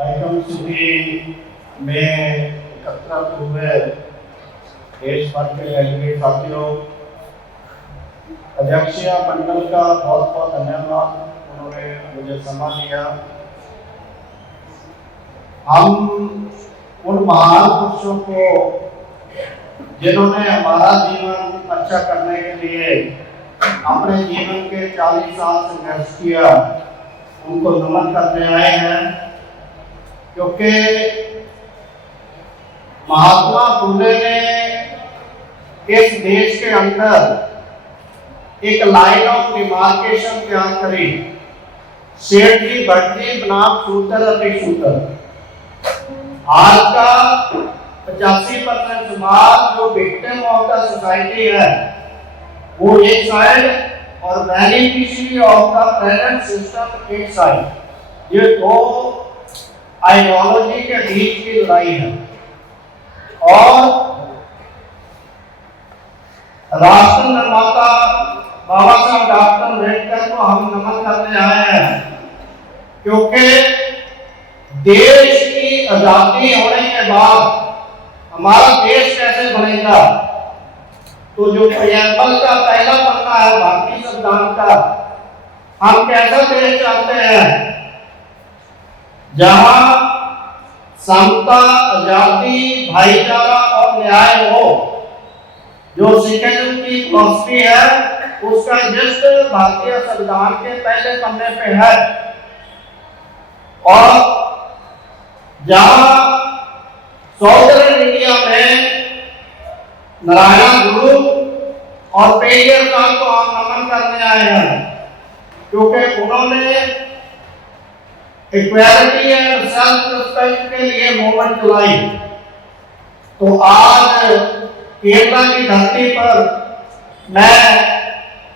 कार्यक्रम सूची में एकत्र हुए देश भर के डेलीगेट साथियों, अध्यक्षीय मंडल का बहुत बहुत धन्यवाद, उन्होंने मुझे समय दिया। हम उन महान पुरुषों को जिन्होंने हमारा जीवन अच्छा करने के लिए अपने जीवन के 40 साल संघर्ष किया, उनको नमन करने आए हैं। क्योंकि महात्मा फुले ने इस देश के अंदर एक लाइन ऑफ डिमार्केशन तैयार करी, सेठ जी भट्टी बनाम शूटर अतिशूटर। आज का 85% समाज जो विक्टिम ऑफ द सोसाइटी है वो एक साइड और beneficiary of the present system एक साइड। ये दो आइडियोलॉजी के बीच की लड़ाई है। और राष्ट्र निर्माता बाबा साहब डॉक्टर अम्बेडकर को हम नमन करने आए हैं, क्योंकि देश की आजादी होने के बाद हमारा देश कैसे बनेगा, तो जो प्रियम्बल का पहला पन्ना है भारतीय संविधान का, हम कैसा देश चाहते हैं जहां समता, आजादी, भाईचारा और न्याय हो। जो सिक्किम की फिलॉसफी है उसका जस्ट भारतीय संविधान के पहले पन्ने पे है। और जहां साउदर्न इंडिया में नारायण गुरु और पेरियर साहब को हम नमन करने आए हैं, क्योंकि उन्होंने इक्वालिटी एंड सेल्फ रिस्पेक्ट के लिए मूवमेंट चलाई। तो आज केरला की धरती पर मैं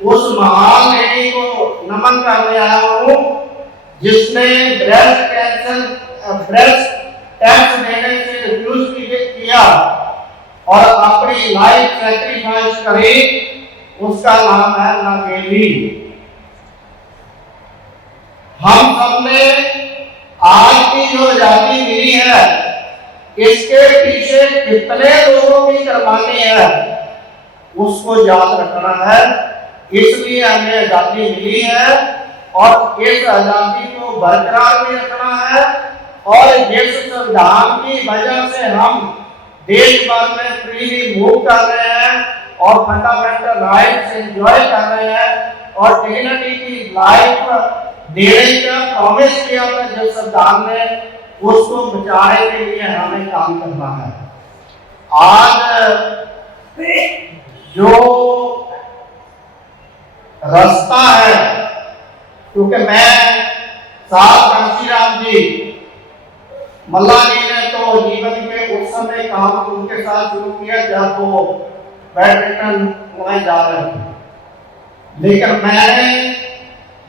उस महान लेडी को नमन करने आया हूं, जिसने ब्रेस्ट टैक्स देने से रिफ्यूज किया और अपनी लाइफ सैक्रिफाइस करी। उसका नाम है नागेली। हम सबने आज की जो आजादी मिली है, इसके पीछे कितने लोगों की कुर्बानी है उसको याद रखना है। इसलिए हमें आजादी मिली है और इस आजादी को बरकरार भी रखना है। और जिस संविधान की वजह से हम देश भर में फ्रीली मूव कर रहे हैं और फंडामेंटल राइट्स एंजॉय कर रहे हैं और डिग्निटी की लाइफ देने का प्रॉमिस किया था जिस संविधान ने, उसको बचाने के लिए हमें काम करना है। आज जो रास्ता है, क्योंकि मैं साहब कांशीराम जी मल्ला जी ने तो जीवन के उस समय काम उनके साथ शुरू किया जब वो बैडमिंटन खेलने जा रहे थे। लेकिन मैंने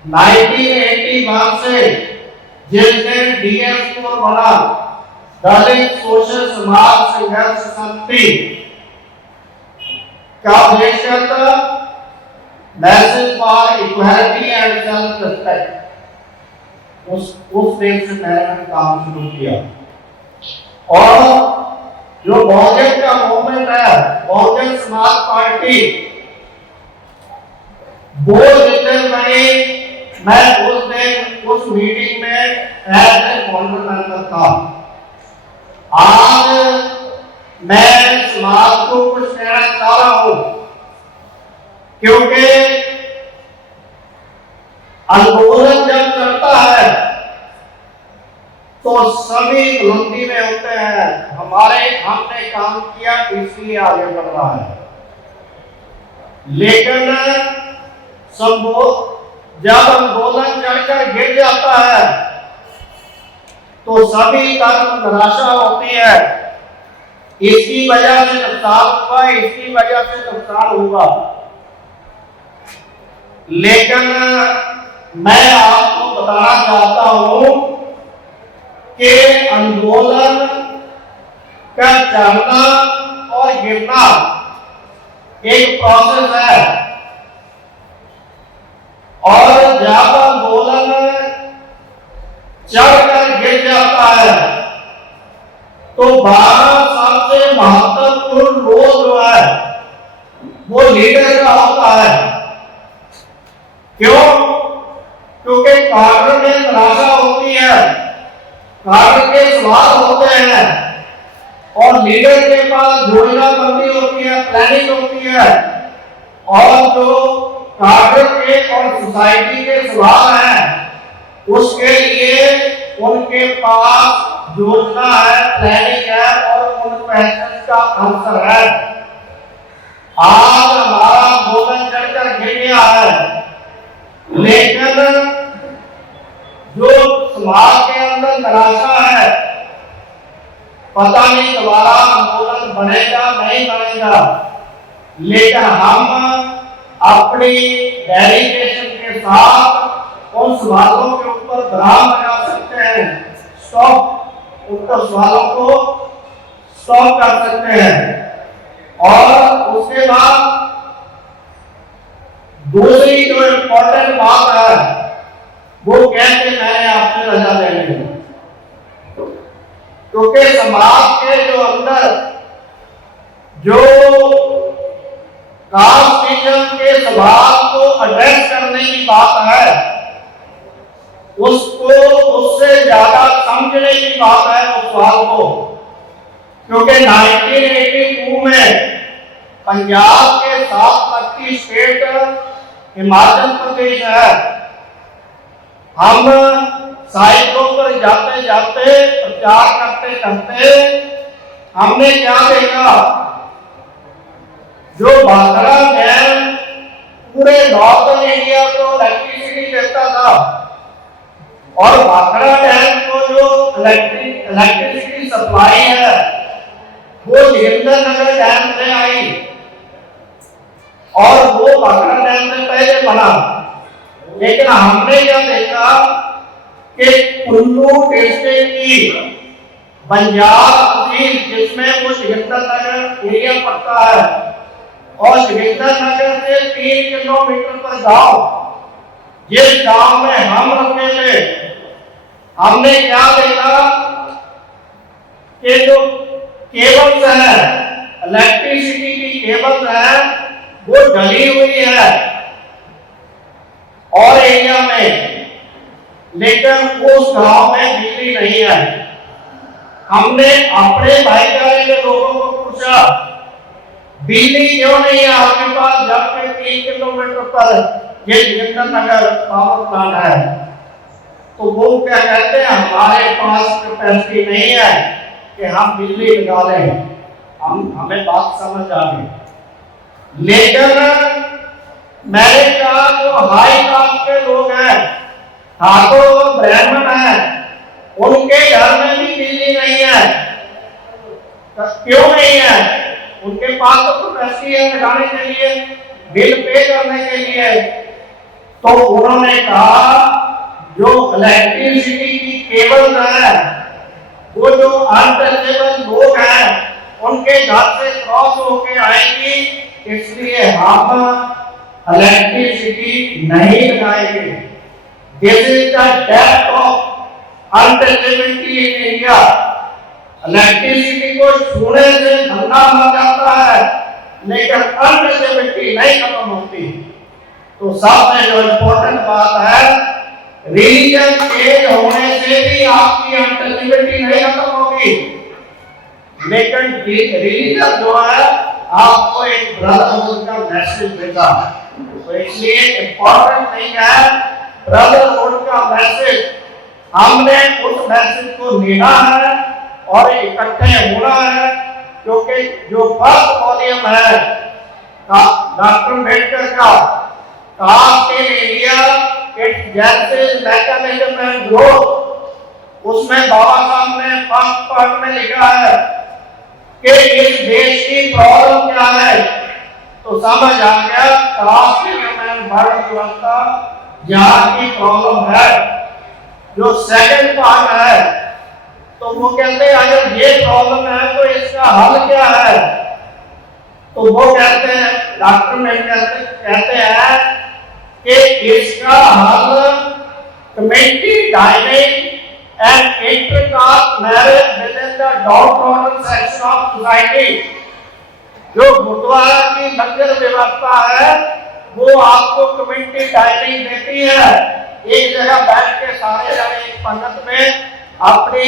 1981 से जिस दिन DS4 बना, दलित सोशल समाज संघर्ष समिति का उद्देश्य था message for equality and self respect. उस दिन से मैंने काम शुरू किया। और जो बहुजन का मूवमेंट है, बहुजन समाज पार्टी, वो जितने मैं उस दिन उस मीटिंग में एज ए फाउंडर मेंबर था। आज मैं समाज को कुछ कहना चाह रहा हूं, क्योंकि आंदोलन जब चलता है तो सभी बुलंदी में होते हैं। हमने काम किया इसलिए आगे बढ़ रहा है। लेकिन जब आंदोलन चढ़कर गिर जाता है तो सभी तरफ निराशा होती है। इसकी वजह से नुकसान हुआ, इसकी वजह से नुकसान हुआ। लेकिन मैं आपको बताना चाहता हूं कि आंदोलन का चढ़ना और गिरना एक प्रोसेस है। और जब आंदोलन चढ़कर गिर जाता है तो 12 सबसे महत्वपूर्ण रोल जो है वो लीडर का होता है। क्यों? क्योंकि कार्य में निराशा होती है, कार्य के सवाल होते हैं, और लीडर के पास योजनाबंदी होती है, प्लानिंग होती है, और जो कार्य के और सोसाइटी के सवाल हैं उसके लिए उनके पास योजना है, प्लानिंग है, और उन क्वेश्चन का आंसर है। आज हमारा भोजन चढ़कर गिर गया है, लेकिन जो समाज के अंदर निराशा है, पता नहीं दोबारा आंदोलन बनेगा नहीं बनेगा, लेकिन हम अपनी डेडिकेशन के साथ उन सवालों के ऊपर विराम लगा सकते हैं, स्टॉप, उन सवालों को स्टॉप कर सकते हैं। और उसके बाद दूसरी जो इम्पोर्टेंट बात है वो कहते मैंने आपसे रजा लेनी है, क्योंकि समाज के जो अंदर जो कास्टिज्म के सवाल को एड्रेस करने की बात है, उसको उससे ज्यादा समझने की बात है उस सवाल को। क्योंकि 1982 में पंजाब के साथ लगती स्टेट हिमाचल प्रदेश है। हम साइकिलों पर जाते जाते प्रचार करते करते हमने क्या देखा, जो भाखड़ा डैम पूरे नॉर्थन इंडिया को इलेक्ट्रिसिटी देता था, और भाखड़ा डैम को जो इलेक्ट्रिसिटी सप्लाई है वो जोगिंद्रनगर डैम से आई, और वो भाखड़ा डैम से पहले बना। लेकिन हमने क्या देखा कि कुल्लू डिस्ट्रिक्ट की बंजार तहसील, जिसमें वो जोगिंद्रनगर एरिया पड़ता है, और जोगिंद्रनगर से 3 किलोमीटर पर गांव, जिस गांव में हम रहते थे, हमने क्या देखा कि जो केबल्स है, इलेक्ट्रिसिटी की केबल्स है, वो ढली हुई है और एरिया में, लेकिन उस गांव में बिजली नहीं है। हमने अपने भाईचारे के लोगों को पूछा, बिजली क्यों नहीं है आपके पास, जबकि 3 किलोमीटर पर ये जोगिंद्रनगर पावर प्लांट है? तो वो क्या कहते हैं, हमारे पास कैपेसिटी नहीं है कि हम बिजली लगा लें। हमें बात समझ आ गई। लेकिन मैंने कहा जो हाई कास्ट के लोग हैं, ठाकुर और ब्राह्मण हैं, उनके घर में भी बिजली नहीं है। क्यों नहीं है? उनके पास तो कैपेसिटी है लगाने के लिए, बिल पे करने के लिए। तो उन्होंने कहा जो इलेक्ट्रिसिटी की केबल है, वो जो अनटचेबल लोग हैं उनके घर से क्रॉस होके आएगी, इसलिए हम इलेक्ट्रिसिटी नहीं लगाएंगे। This is the depth of untouchability in India. Electricity को छूने से धंधा मर जाता है, लेकिन अनटचेबिलिटी नहीं खत्म होती। तो सबसे जो इम्पोर्टेंट बात है, रिलीजन चेंज होने से भी आपकी अनटचेबिलिटी नहीं खत्म होगी, लेकिन रिलीजन जो है आपको एक ब्रदरहुड का मैसेज देता है। तो इसलिए इम्पोर्टेंट थिंग है ब्रदरहुड का मैसेज। हमने उस मैसेज को लेना है और इकट्ठे होना है, क्योंकि जो फर्स्ट वॉल्यूम है डॉक्टर अम्बेडकर का caste in India its justice mechanism and growth, उसमें बाबा साहब ने फर्स्ट पार्ट में लिखा है कि इस देश की प्रॉब्लम क्या है। तो समझ आ गया कास्ट एंड वर्ग व्यवस्था यहाँ की प्रॉब्लम है। जो सेकंड पार्ट है, तो वो कहते हैं अगर ये प्रॉब्लम है तो इसका हल क्या है? तो वो कहते हैं, डॉक्टर में कहते हैं कि इसका हल committee dynamic and intercaste marriage within the downtrodden section of society। जो गुरुद्वारा की लंगर व्यवस्था है वो आपको कम्युनिटी डाइनिंग देती है, एक जगह बैठ के सारे जने एक पंगत में अपनी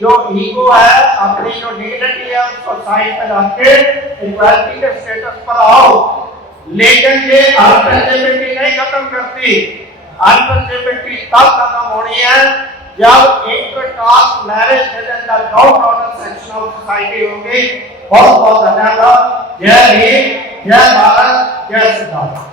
जो ईगो है, अपनी जो डिग्निटी है उसको साइड पे रख के इक्वालिटी के स्टेटस पर आओ। लेकिन ये अनटचेबिलिटी नहीं खत्म करती, अनटचेबिलिटी तब खत्म होनी है जब intercaste marriage within the downtrodden section of society होगी। बहुत बहुत धन्यवाद। जय हिंद, जय भारत, जय श्री राम।